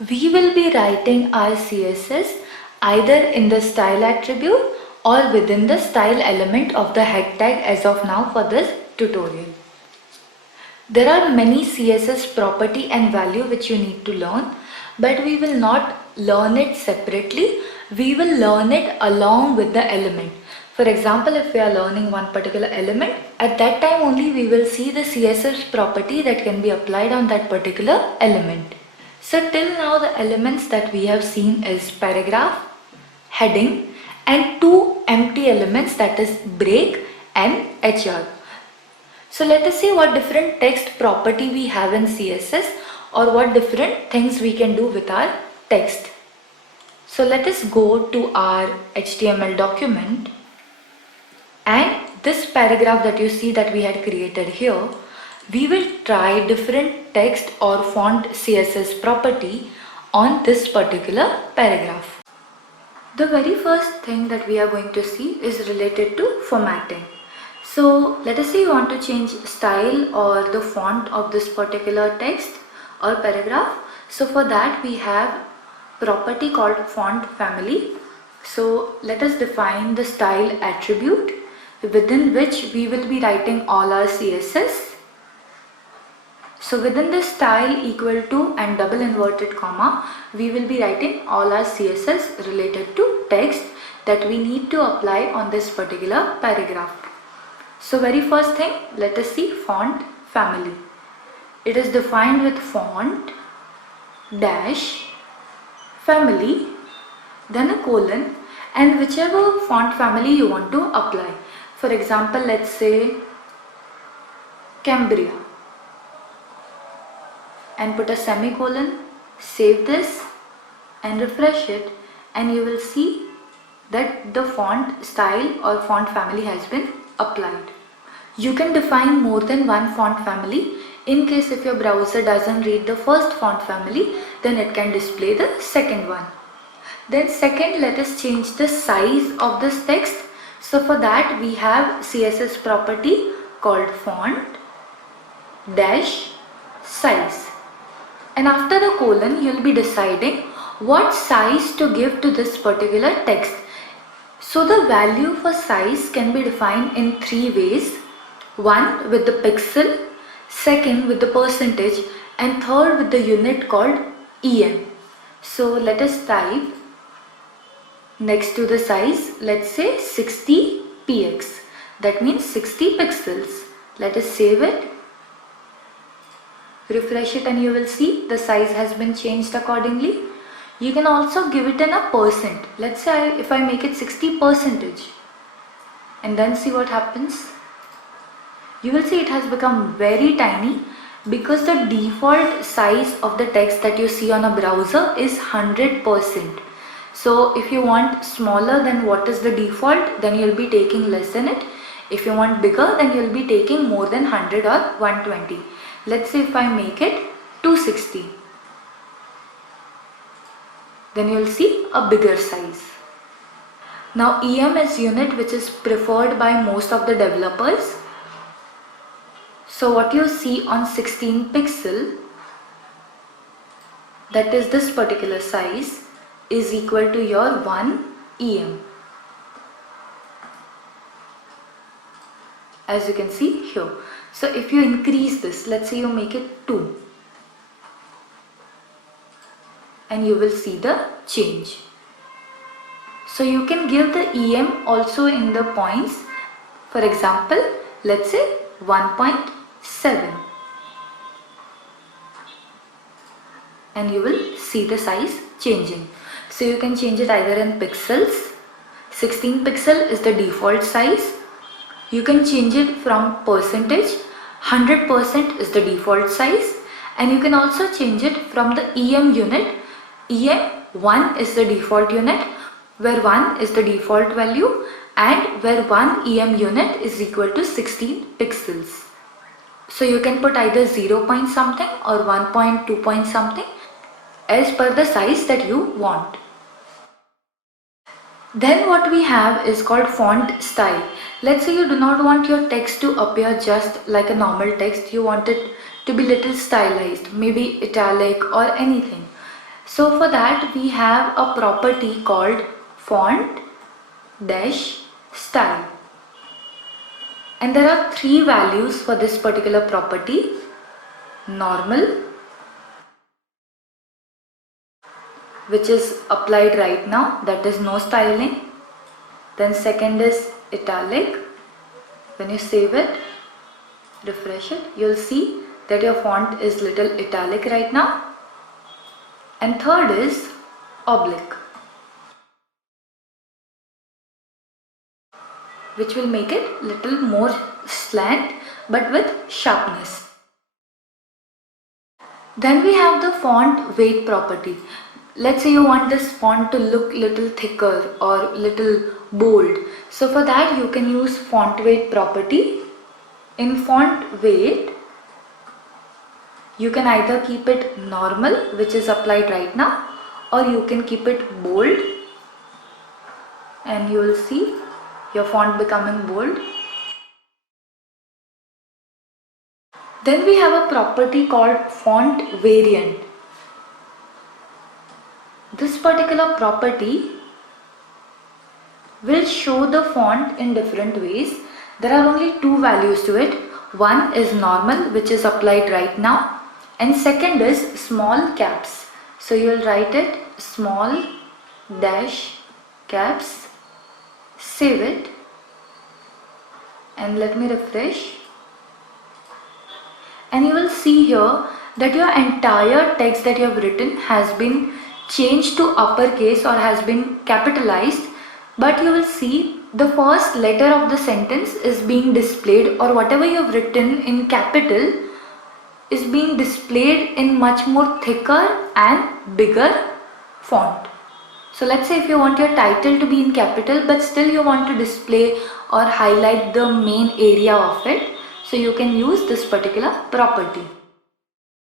We will be writing our CSS either in the style attribute or within the style element of the head tag as of now for this tutorial. There are many CSS property and value which you need to learn, but we will not learn it separately. We will learn it along with the element. For example, if we are learning one particular element, at that time only we will see the CSS property that can be applied on that particular element. So till now the elements that we have seen is paragraph, heading and two empty elements, that is break and HR. So let us see what different text property we have in CSS or what different things we can do with our text. So let us go to our HTML document, and this paragraph that you see that we had created here, we will try different text or font CSS property on this particular paragraph. The very first thing that we are going to see is related to formatting. So let us say you want to change style or the font of this particular text or paragraph. So for that we have property called font family. So let us define the style attribute within which we will be writing all our CSS. So within this style equal to and double inverted comma, we will be writing all our CSS related to text that we need to apply on this particular paragraph. So very first thing, let us see font family. It is defined with font dash family, then a colon, and whichever font family you want to apply. For example, let's say Cambria, and put a semicolon, save this and refresh it, and you will see that the font style or font family has been applied. You can define more than one font family. In case if your browser doesn't read the first font family, then it can display the second one. Then second, let us change the size of this text. So for that we have CSS property called font dash size. And after the colon, you'll be deciding what size to give to this particular text. So the value for size can be defined in three ways. One with the pixel, second with the percentage, and third with the unit called EM. So let us type next to the size, let's say 60 px. That means 60 pixels. Let us save it. Refresh it and you will see the size has been changed accordingly. You can also give it in a percent. Let's say if I make it 60% and then see what happens. You will see it has become very tiny because the default size of the text that you see on a browser is 100%. So if you want smaller than what is the default, then you'll be taking less than it. If you want bigger, then you'll be taking more than 100 or 120. Let's say if I make it 260, then you'll see a bigger size. Now EM is unit which is preferred by most of the developers. So what you see on 16 pixel, that is this particular size, is equal to your 1 EM. As you can see here. So if you increase this, let's say you make it 2, and you will see the change. So you can give the EM also in the points. For example, let's say 1.7, and you will see the size changing. So you can change it either in pixels. 16 pixel is the default size. You can change it from percentage. 100% is the default size, and you can also change it from the EM unit. EM 1 is the default unit, where 1 is the default value, and where 1 EM unit is equal to 16 pixels. So you can put either 0 point something or 1.2 point something as per the size that you want. Then what we have is called font style. Let's say you do not want your text to appear just like a normal text. You want it to be little stylized, maybe italic or anything. So for that we have a property called font dash style. And there are three values for this particular property: normal, which is applied right now, that is no styling. Then second is italic. When you save it, refresh it, you'll see that your font is little italic right now. And third is oblique, which will make it little more slant but with sharpness. Then we have the font weight property. Let's say you want this font to look little thicker or little bold. So for that you can use font weight property. In font weight, you can either keep it normal, which is applied right now, or you can keep it bold, and you will see your font becoming bold. Then we have a property called font variant. This particular property will show the font in different ways. There are only two values to it. One is normal, which is applied right now, and second is small caps. So you will write it small dash caps, save it, and let me refresh. And you will see here that your entire text that you have written has been changed to uppercase or has been capitalized, but you will see the first letter of the sentence is being displayed, or whatever you have written in capital is being displayed in much more thicker and bigger font. So let's say if you want your title to be in capital but still you want to display or highlight the main area of it, so you can use this particular property.